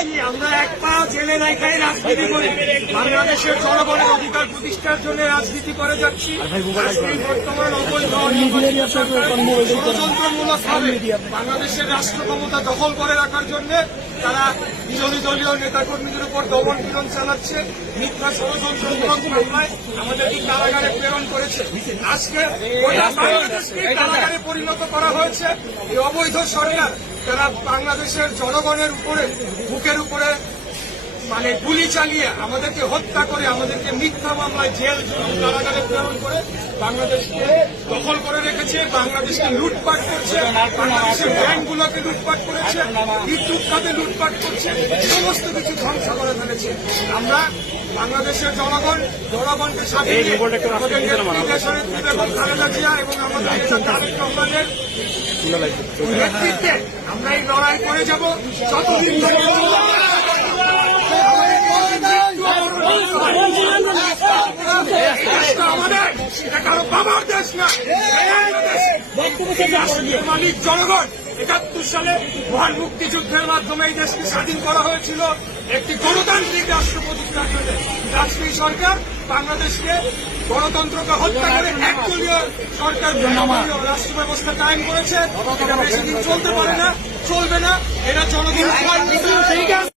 আমরা এক পা জেলে রেখায় রাজনীতি করি, বাংলাদেশের জনগণের অধিকার প্রতিষ্ঠার জন্য রাজনীতি করে যাচ্ছি। বর্তমান অবৈধ ষড়যন্ত্রমূলকভাবে বাংলাদেশের রাষ্ট্র ক্ষমতা দখল করে রাখার জন্য তারা বিরোধী দলীয় নেতাকর্মীদের উপর দমন পীড়ন চালাচ্ছে, মিথ্যা ষড়যন্ত্রমূলক মামলায় আমাদেরকে কারাগারে প্রেরণ করেছে। আজকে বাংলাদেশকে কারাগারে পরিণত করা হয়েছে। এই অবৈধ সরকার তারা বাংলাদেশের জনগণের উপরে বুকের উপরে গুলি চালিয়ে আমাদেরকে হত্যা করে, আমাদেরকে মিথ্যা মামলায় জেল কারাগারে প্রেরণ করে বাংলাদেশকে দখল করে রেখেছে, বাংলাদেশকে লুটপাট করছে, বাংলাদেশের ব্যাংকগুলোকে লুটপাট করেছে, বিদ্যুৎ খাতে লুটপাট করছে, সমস্ত কিছু ধ্বংস করে ফেলেছে। আমরা বাংলাদেশের জনগণকে সাথে নিয়ে আমাদের নেত্রী বেগম খালেদা জিয়া এবং আমাদের নেতা তারেক রহমানের নেতৃত্বে আমরা এই লড়াই করে যাব যতদিন আমাদের এটা কারো বাবার দেশ না, মালিক জনগণ। ৭১ সালে মহান মুক্তিযুদ্ধের মাধ্যমে এই দেশকে স্বাধীন করা হয়েছিল একটি গণতান্ত্রিক রাষ্ট্র প্রতিষ্ঠার জন্য। রাষ্ট্রীয় সরকার বাংলাদেশকে গণতন্ত্রকে হত্যা করে একদলীয় সরকার রাষ্ট্র ব্যবস্থা কায়েম করেছে। এটা বেশি দিন চলতে পারে না, চলবে না। এটা জনগণ